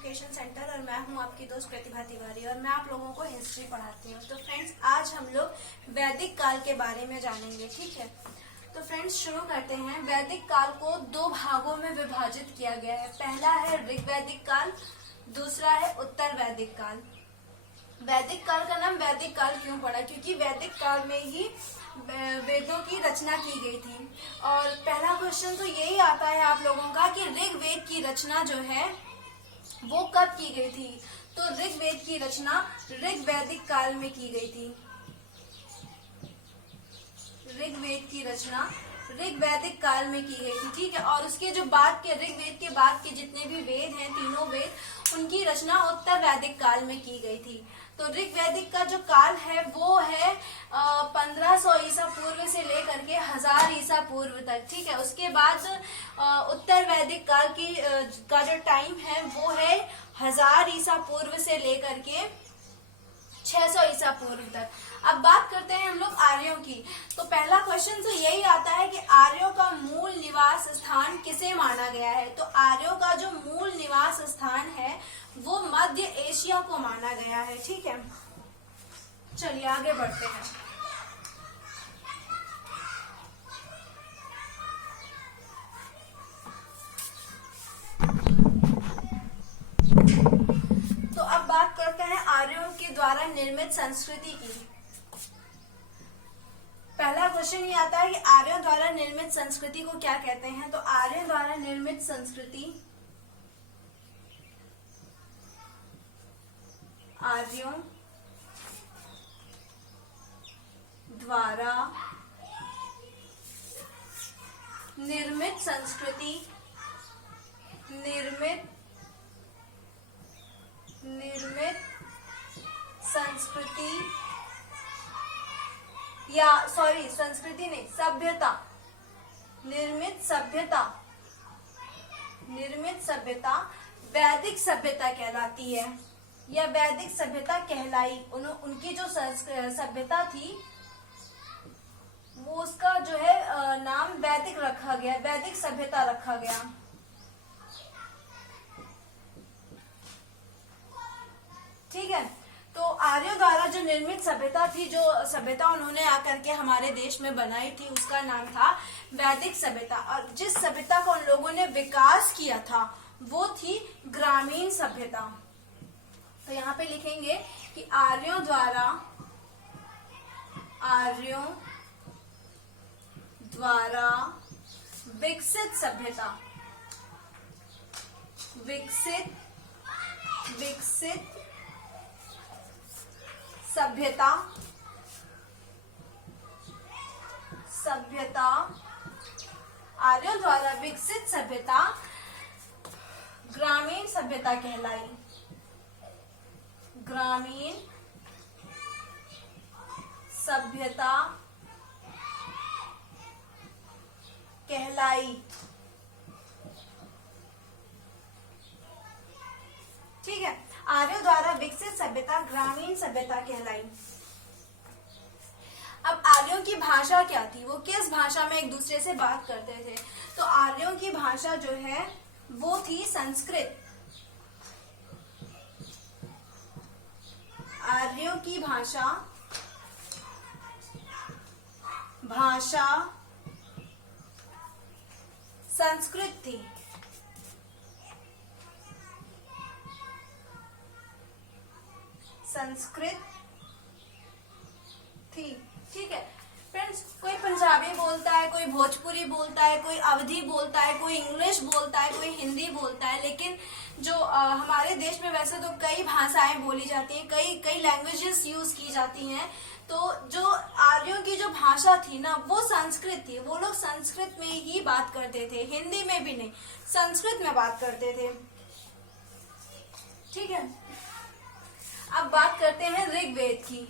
Education centre और मैं हूं आपकी दोस्त प्रतिभा तिवारी और मैं आप लोगों को हिस्ट्री पढ़ाती हूं। तो फ्रेंड्स, आज हम लोग वैदिक काल के बारे में जानेंगे। ठीक है, तो फ्रेंड्स शुरू करते हैं। वैदिक काल को दो भागों में विभाजित किया गया है। पहला है ऋग्वैदिक काल, दूसरा है उत्तर वैदिक काल। वैदिक काल का नाम वैदिक काल क्यों पड़ा? क्योंकि वैदिक काल में ही वेदों की रचना की गई थी। और पहला क्वेश्चन तो यही आता है आप लोगों का कि ऋग्वेद की रचना जो है वो कब की गई थी? तो ऋग्वेद की रचना ऋग्वैदिक काल में की गई थी। ऋग्वेद की रचना ऋग्वैदिक काल में की गई थी। ठीक है, और उसके जो बाद के ऋग्वेद के बाद के जितने भी वेद हैं, तीनों वेद, उनकी रचना उत्तर वैदिक काल में की गई थी। तो ऋग्वैदिक का जो काल है वो है 1500 ईसा पूर्व से लेकर के 1000 ईसा पूर्व तक। ठीक है, उसके बाद उत्तर वैदिक काल की का जो टाइम है वो है 1000 ईसा पूर्व से लेकर के 600 ईसा पूर्व तक। अब बात करते हैं हम लोग आर्यों की। तो पहला क्वेश्चन तो यही आता है कि आर्यों का मूल निवास स्थान किसे माना गया है? तो आर्यों का जो मूल निवास स्थान है वो मध्य एशिया को माना गया है। ठीक है, चलिए आगे बढ़ते हैं। तो अब बात करते हैं आर्यों के द्वारा निर्मित संस्कृति की। पहला क्वेश्चन ये आता है कि आर्यों द्वारा निर्मित संस्कृति को क्या कहते हैं? तो आर्यों द्वारा निर्मित संस्कृति आर्यों द्वारा निर्मित संस्कृति या संस्कृति नहीं, सभ्यता, निर्मित सभ्यता वैदिक सभ्यता कहलाती है या वैदिक सभ्यता कहलाई। उनकी जो सभ्यता थी वो उसका जो है नाम वैदिक रखा गया, वैदिक सभ्यता रखा गया। ठीक है, तो आर्यों द्वारा जो निर्मित सभ्यता थी, जो सभ्यता उन्होंने आकर के हमारे देश में बनाई थी, उसका नाम था वैदिक सभ्यता। और जिस सभ्यता का उन लोगों ने विकास किया था वो थी ग्रामीण सभ्यता। तो यहाँ पे लिखेंगे कि आर्यों द्वारा विकसित सभ्यता, आर्यों द्वारा विकसित सभ्यता ग्रामीण सभ्यता कहलाई। ग्रामीण सभ्यता कहलाई। ठीक है, आर्यों द्वारा विकसित सभ्यता ग्रामीण सभ्यता कहलाई। अब आर्यों की भाषा क्या थी? वो किस भाषा में एक दूसरे से बात करते थे? तो आर्यों की भाषा जो है वो थी संस्कृत। आर्यों की भाषा संस्कृत थी। ठीक है फ्रेंड्स, कोई पंजाबी बोलता है, कोई भोजपुरी बोलता है, कोई अवधी बोलता है, कोई इंग्लिश बोलता है, कोई हिंदी बोलता है। लेकिन जो हमारे देश में वैसे तो कई भाषाएं बोली जाती हैं, कई लैंग्वेजेस यूज की जाती हैं। तो जो आर्यों की जो भाषा थी ना वो संस्कृत थी। वो लोग संस्कृत में ही बात करते थे, हिंदी में भी नहीं, संस्कृत में बात करते थे। ठीक है, अब बात करते हैं ऋग्वेद की।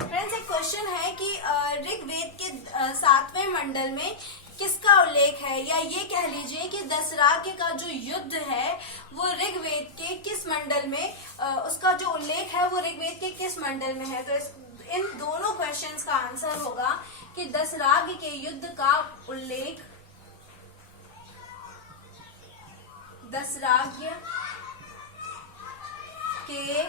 फ्रेंड्स, एक क्वेश्चन है कि ऋग्वेद के 7वें मंडल में किसका उल्लेख है, या ये कह लीजिए कि दशराग्य का जो युद्ध है वो ऋग्वेद के किस मंडल में, उसका जो उल्लेख है वो ऋग्वेद के किस मंडल में है। तो इन दोनों क्वेश्चंस का आंसर होगा कि दशराग्य के युद्ध का उल्लेख दशराग्य के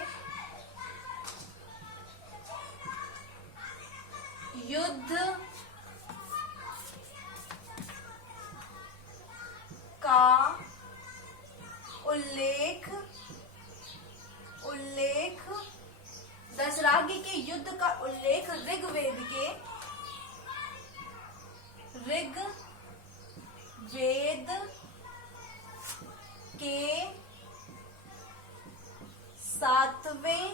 युद्ध का उल्लेख दशराग्य के युद्ध का उल्लेख ऋग्वेद के 7वें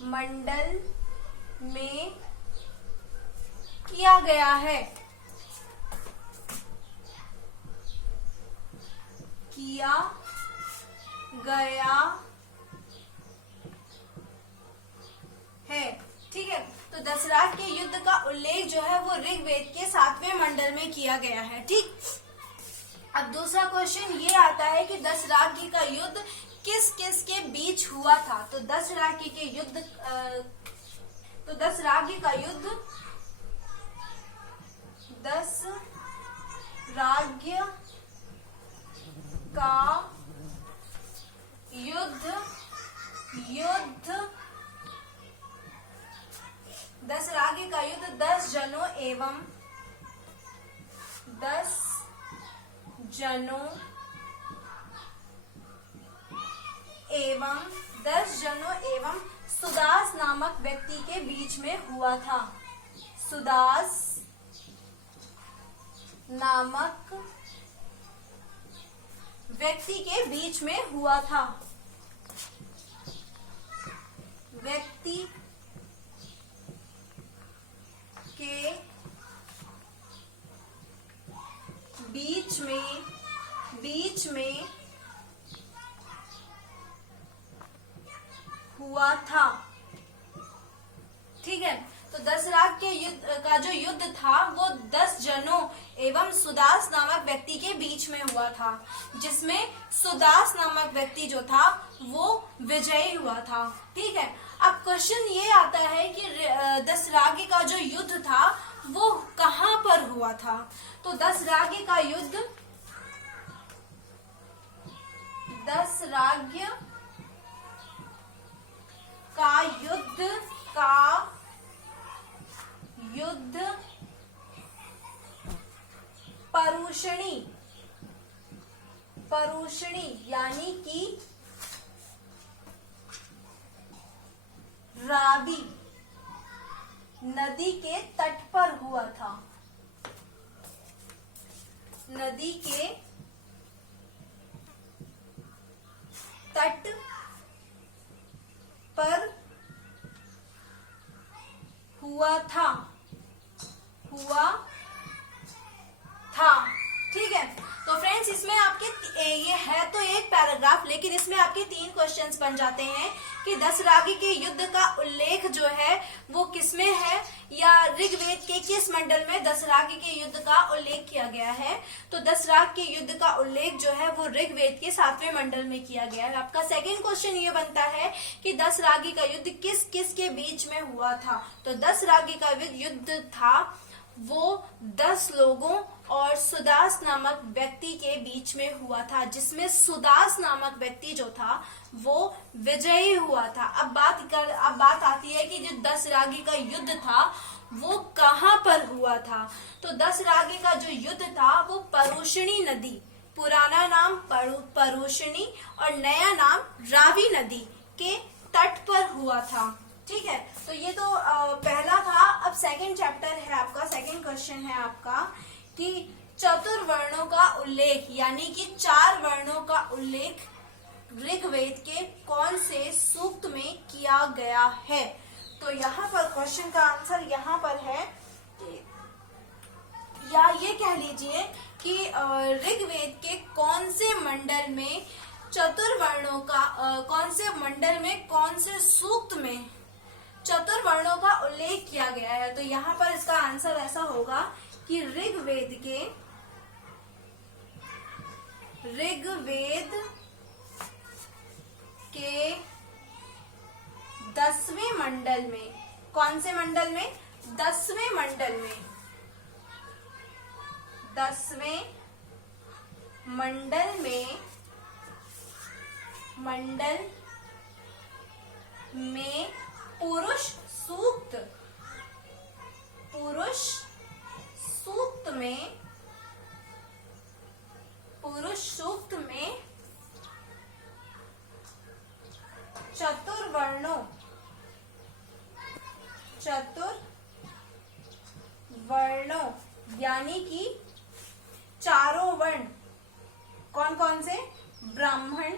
मंडल में किया गया है। ठीक है, तो दशराग्य के युद्ध का उल्लेख जो है वो ऋग्वेद के 7वें मंडल में किया गया है। ठीक, अब दूसरा क्वेश्चन ये आता है कि दशराग्य का युद्ध किस किस के बीच हुआ था। तो दशराग्य का युद्ध दशराग्य का युद्ध 10 जनों एवं सुदास नामक व्यक्ति के बीच में हुआ था। सुदास नामक व्यक्ति के बीच में हुआ था। व्यक्ति के बीच में हुआ था। ठीक है, तो दशराग्य के युद्ध का जो युद्ध था वो 10 जनों एवं सुदास नामक व्यक्ति के बीच में हुआ था, जिसमें सुदास नामक व्यक्ति जो था वो विजयी हुआ था। ठीक है, अब क्वेश्चन ये आता है कि दशराग्य का जो युद्ध था वो कहाँ पर हुआ था। तो दशराग्य का युद्ध परुषणी यानी कि रावी नदी के तट पर हुआ था। नदी के तट पर हुआ था। ठीक है, तो फ्रेंड्स इसमें आपके ये है तो एक पैराग्राफ, लेकिन इसमें आपके 3 क्वेश्चंस बन जाते हैं कि दशराग्य के युद्ध का उल्लेख जो है वो किसमें है, या ऋग्वेद के किस मंडल में दशराग्य के युद्ध का उल्लेख किया गया है। तो दशराग्य के युद्ध का उल्लेख जो है वो ऋग्वेद के 7वें मंडल में किया गया है। आपका सेकंड क्वेश्चन ये बनता है कि दशराग्य का युद्ध किस किस के बीच में हुआ था। तो दशराग्य का युद्ध था वो 10 लोगों और सुदास नामक व्यक्ति के बीच में हुआ था, जिसमें सुदास नामक व्यक्ति जो था वो विजयी हुआ था। अब बात आती है कि जो दशराग्य का युद्ध था वो कहाँ पर हुआ था। तो दशराग्य का जो युद्ध था वो परुषणी नदी, पुराना नाम परुषणी और नया नाम रावी नदी के तट पर हुआ था। ठीक है, तो ये तो पहला था। अब सेकंड चैप्टर है आपका, सेकंड क्वेश्चन है आपका कि चतुर्वर्णों का उल्लेख यानी कि 4 वर्णों का उल्लेख ऋग्वेद के कौन से सूक्त में किया गया है। तो यहाँ पर क्वेश्चन का आंसर यहाँ पर है, या ये कह लीजिए कि ऋग्वेद के कौन से मंडल में चतुर्वर्णों का कौन से मंडल में, कौन से सूक्त में चतुर्वर्णों का उल्लेख किया गया है? तो यहाँ पर इसका आंसर ऐसा होगा कि ऋग्वेद के 10वें मंडल में। कौन से मंडल में? 10वें मंडल में। 10वें मंडल में पुरुष सूक्त में चतुर्वर्णों यानी कि चारों वर्ण। कौन कौन से? ब्राह्मण,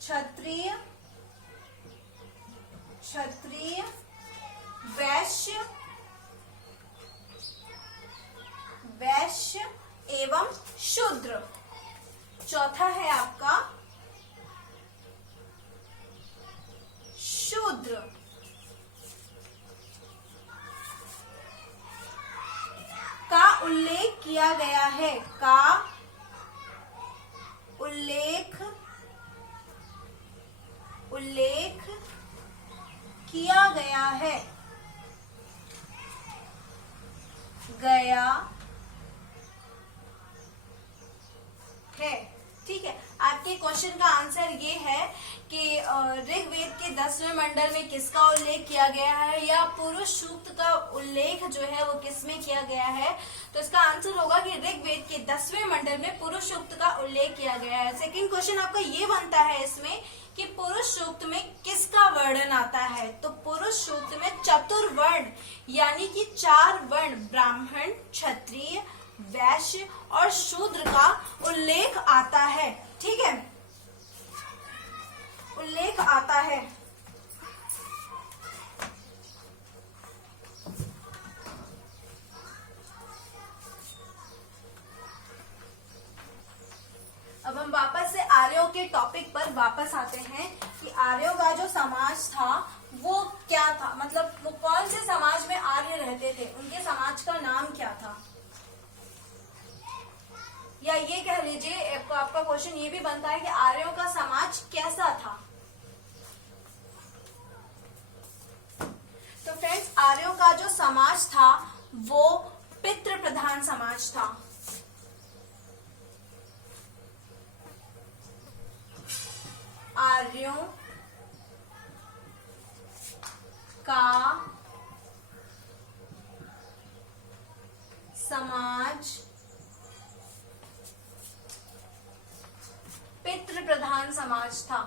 क्षत्रिय, वैश्य एवं शूद्र। चौथा है आपका शूद्र। का उल्लेख किया गया है, उल्लेख किया गया है, ठीक है। आपके क्वेश्चन का आंसर ये है कि ऋग्वेद के 10वें मंडल में किसका उल्लेख किया गया है, या पुरुष सूक्त का उल्लेख जो है वो किसमें किया गया है? तो इसका आंसर होगा कि ऋग्वेद के 10वें मंडल में पुरुष सूक्त का उल्लेख किया गया है। सेकंड क्वेश्चन आपका ये बनता है इसमें कि पुरुष सूक्त में किसका वर्णन आता है? तो पुरुष सूक्त में चतुर्वर्ण यानी कि 4 वर्ण ब्राह्मण, क्षत्रिय, वैश्य और शूद्र का उल्लेख आता है। ठीक है, उल्लेख आता है। अब हम वापस से आर्यों के टॉपिक पर वापस आते हैं कि आर्यों का जो समाज था वो क्या था, मतलब वो कौन से समाज में आर्य रहते थे, उनके समाज का नाम क्या था? या ये कह लीजिए आपका क्वेश्चन ये भी बनता है कि आर्यों का समाज कैसा था। तो फ्रेंड्स, आर्यों का जो समाज था वो पितृ प्रधान समाज था। आर्यों का समाज पितृ प्रधान समाज था।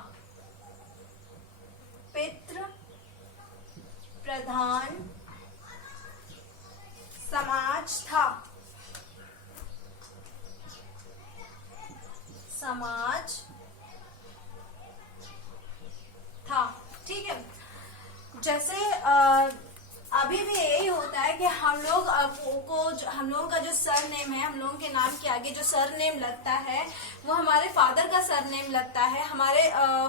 पितृ प्रधान समाज था। ठीक है। जैसे अभी भी यही होता है कि हम लोग हम लोगों का जो सर नेम है, हम लोगों के नाम के आगे जो सर नेम लगता है वो हमारे फादर का सर नेम लगता है, हमारे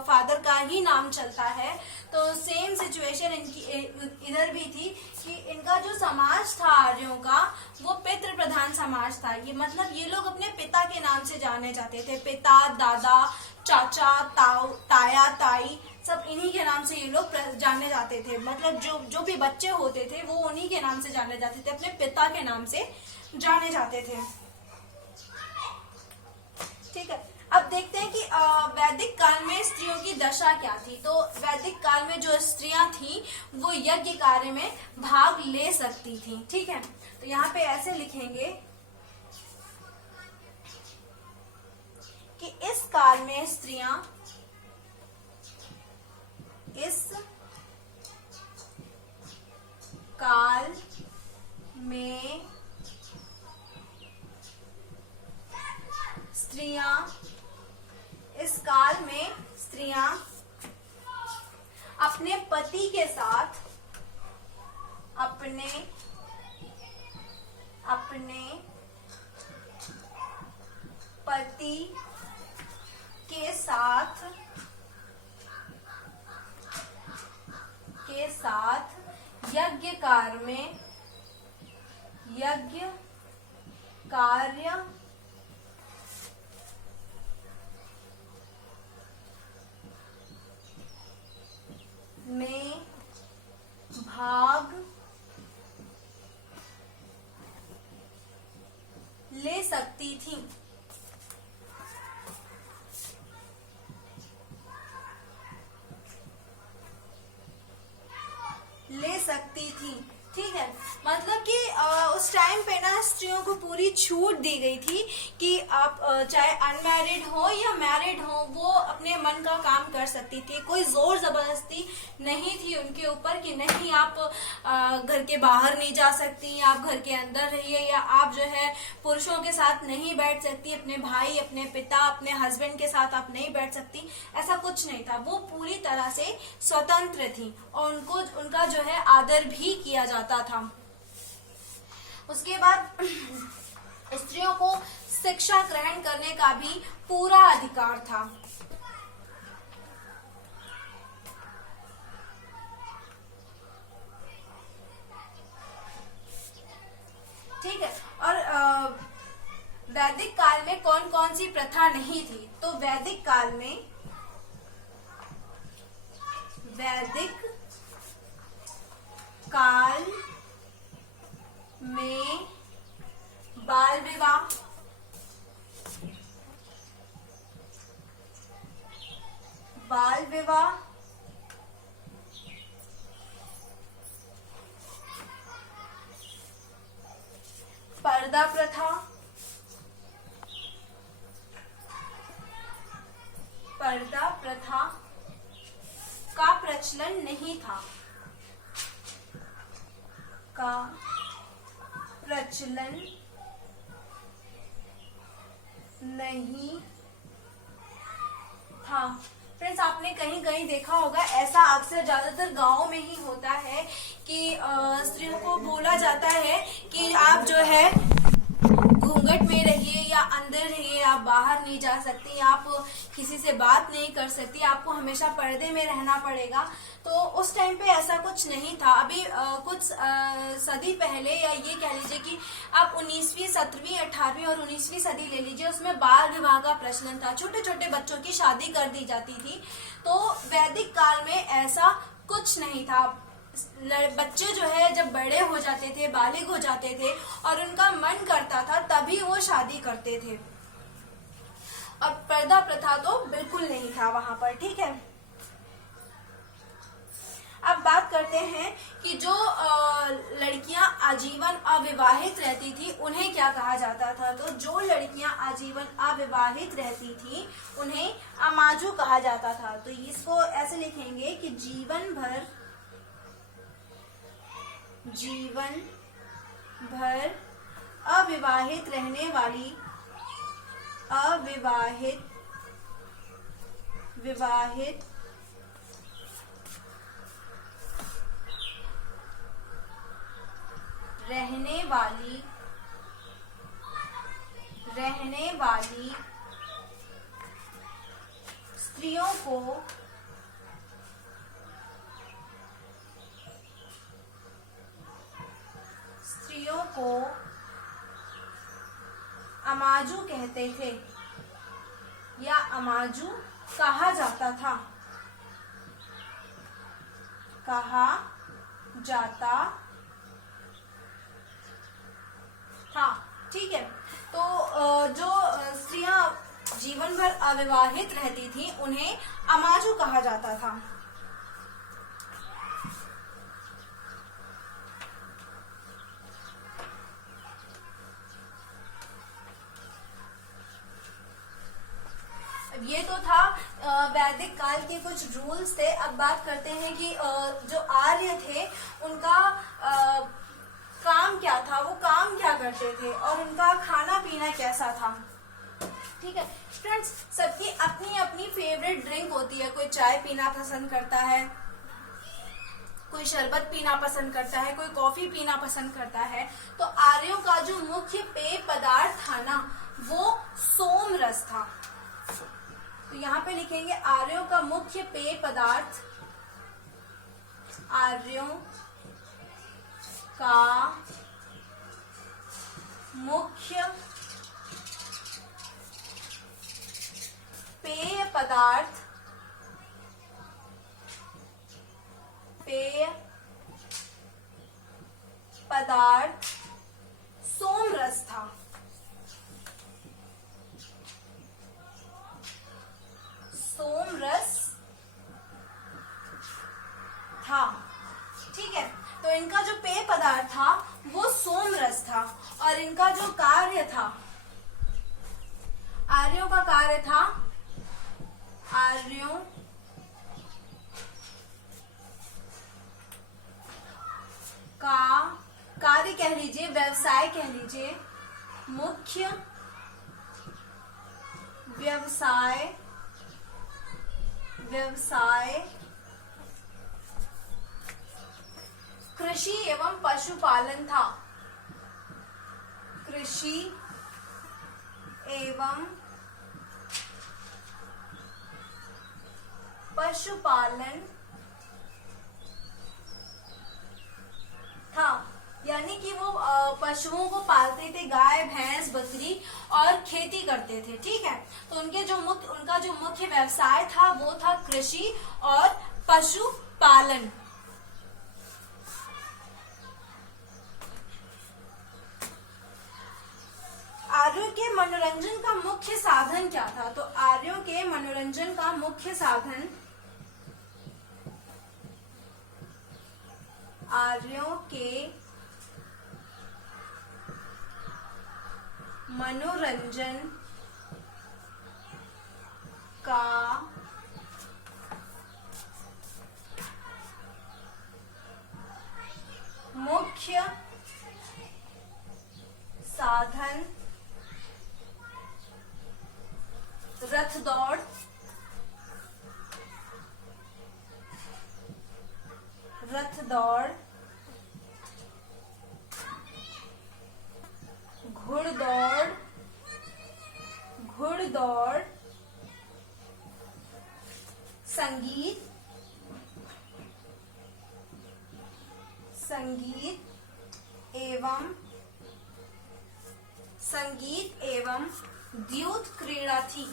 फादर का ही नाम चलता है। तो सेम सिचुएशन इनकी इधर भी थी कि इनका जो समाज था आर्यों का वो पितृ प्रधान समाज था। ये मतलब ये लोग अपने पिता के नाम से जाने जाते थे। पिता, दादा, चाचा, ताया, ताई, सब इन्हीं के नाम से ये लोग जाने जाते थे। मतलब जो भी बच्चे होते थे वो उन्हीं के नाम से जाने जाते थे, अपने पिता के नाम से जाने जाते थे। ठीक है, अब देखते हैं कि वैदिक काल में स्त्रियों की दशा क्या थी। तो वैदिक काल में जो स्त्रियां थी वो यज्ञ कार्य में भाग ले सकती थी। ठीक है, तो यहाँ पे ऐसे लिखेंगे कि इस काल में स्त्रियां इस काल में स्त्रियां अपने पति के साथ अपने पति के साथ यज्ञ कार्य में भाग ले सकती थी। ठीक है, मतलब कि उस टाइम पे ना स्त्रियों को पूरी छूट दी गई थी कि आप चाहे अनमैरिड हो या मैरिड हो, वो अपने मन का काम कर सकती थी। कोई जोर जबरदस्ती नहीं थी उनके ऊपर कि नहीं आप घर के बाहर नहीं जा सकती, आप घर के अंदर रहिए, या आप जो है पुरुषों के साथ नहीं बैठ सकती, अपने भाई, अपने पिता, अपने हस्बैंड के साथ आप नहीं बैठ सकती। ऐसा कुछ नहीं था, वो पूरी तरह से स्वतंत्र थी और उनका जो है आदर भी किया जाता था। उसके बाद स्त्रियों को शिक्षा ग्रहण करने का भी पूरा अधिकार था। ठीक है, और वैदिक काल में कौन कौन सी प्रथा नहीं थी? तो वैदिक काल में बाल विवाह, पर्दा प्रथा का प्रचलन नहीं था। फ्रेंड्स, आपने कहीं कहीं देखा होगा, ऐसा अक्सर ज्यादातर गाँव में ही होता है कि स्त्रियों को बोला जाता है कि आप जो है घूंघट में रहिए या अंदर रहिए, आप बाहर नहीं जा सकती, आप किसी से बात नहीं कर सकती, आपको हमेशा पर्दे में रहना पड़ेगा। तो उस टाइम पे ऐसा कुछ नहीं था। अभी कुछ सदी पहले, या ये कह लीजिए कि आप 19वीं, 17वीं, 18वीं और 19वीं सदी ले लीजिए, उसमें बाल विवाह का प्रचलन था। छोटे छोटे बच्चों की शादी कर दी जाती थी। तो वैदिक काल में ऐसा कुछ नहीं था। बच्चे जो है जब बड़े हो जाते थे, बालिग हो जाते थे और उनका मन करता था, तभी वो शादी करते थे। और पर्दा प्रथा तो बिल्कुल नहीं था वहां पर। ठीक है, अब बात करते हैं कि जो लड़कियां आजीवन अविवाहित रहती थी उन्हें क्या कहा जाता था। तो जो लड़कियां आजीवन अविवाहित रहती थी उन्हें अमाजू कहा जाता था। तो इसको ऐसे लिखेंगे कि जीवन भर अविवाहित रहने वाली रहने वाली स्त्रियों को अमाजू कहते थे या अमाजू कहा जाता था। ठीक है, तो जो स्त्रियां जीवन भर अविवाहित रहती थी उन्हें अमाजू कहा जाता था। ये तो था वैदिक काल के कुछ रूल्स थे। अब बात करते हैं कि जो आर्य थे उनका काम क्या था, वो काम क्या करते थे और उनका खाना पीना कैसा था। ठीक है फ्रेंड्स, सबकी अपनी अपनी फेवरेट ड्रिंक होती है। कोई चाय पीना पसंद करता है, कोई शरबत पीना पसंद करता है, कोई कॉफी पीना पसंद करता है। तो आर्यों का जो मुख्य पेय पदार्थ था ना, वो सोम रस था। तो यहाँ पे लिखेंगे आर्यों का मुख्य पेय पदार्थ, आर्यों का मुख्य पेय पदार्थ, पेय पदार्थ सोम रस था। सोम रस था, ठीक है। तो इनका जो पेय पदार्थ था वो सोम रस था, और इनका जो कार्य था, आर्यों का कार्य था, आर्यों का कार्य कह लीजिए, व्यवसाय कह लीजिए, मुख्य व्यवसाय कृषि एवं पशुपालन था। कृषि एवं पशुपालन था, यानी कि वो पशुओं को पालते थे, गाय भैंस बकरी, और खेती करते थे, ठीक है। तो उनका जो मुख्य व्यवसाय था वो था कृषि और पशुपालन। आर्यों के मनोरंजन का मुख्य साधन क्या था? तो आर्यों के मनोरंजन का मुख्य साधन, आर्यों के मनोरंजन का मुख्य साधन रथ दौड़, घुड़दौड़, संगीत एवं द्यूत क्रीड़ा थी।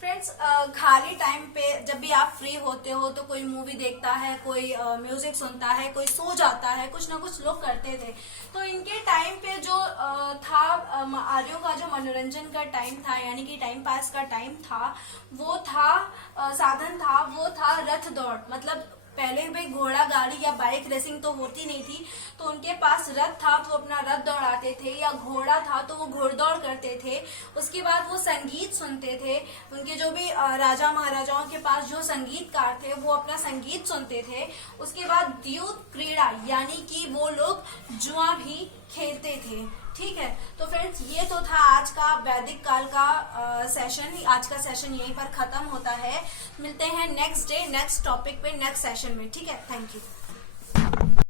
फ्रेंड्स, खाली टाइम पे जब भी आप फ्री होते हो तो कोई मूवी देखता है, कोई म्यूजिक सुनता है, कोई सो जाता है, कुछ ना कुछ लोग करते थे। तो इनके टाइम पे जो था, आर्यों का जो मनोरंजन का टाइम था, यानी कि टाइम पास का टाइम था, वो था साधन था, वो था रथ दौड़। मतलब पहले भाई घोड़ा गाड़ी या बाइक रेसिंग तो होती नहीं थी, तो उनके पास रथ था तो अपना रथ दौड़ाते थे, या घोड़ा था तो वो घुड़दौड़ करते थे। उसके बाद वो संगीत सुनते थे, उनके जो भी राजा महाराजाओं के पास जो संगीतकार थे वो अपना संगीत सुनते थे। उसके बाद द्यूत क्रीड़ा, यानी कि वो लोग जुआ भी खेलते थे, ठीक है। तो फ्रेंड्स, ये तो था आज का वैदिक काल का सेशन। आज का सेशन यहीं पर खत्म होता है। मिलते हैं नेक्स्ट डे नेक्स्ट टॉपिक पे नेक्स्ट सेशन में, ठीक है। Thank you.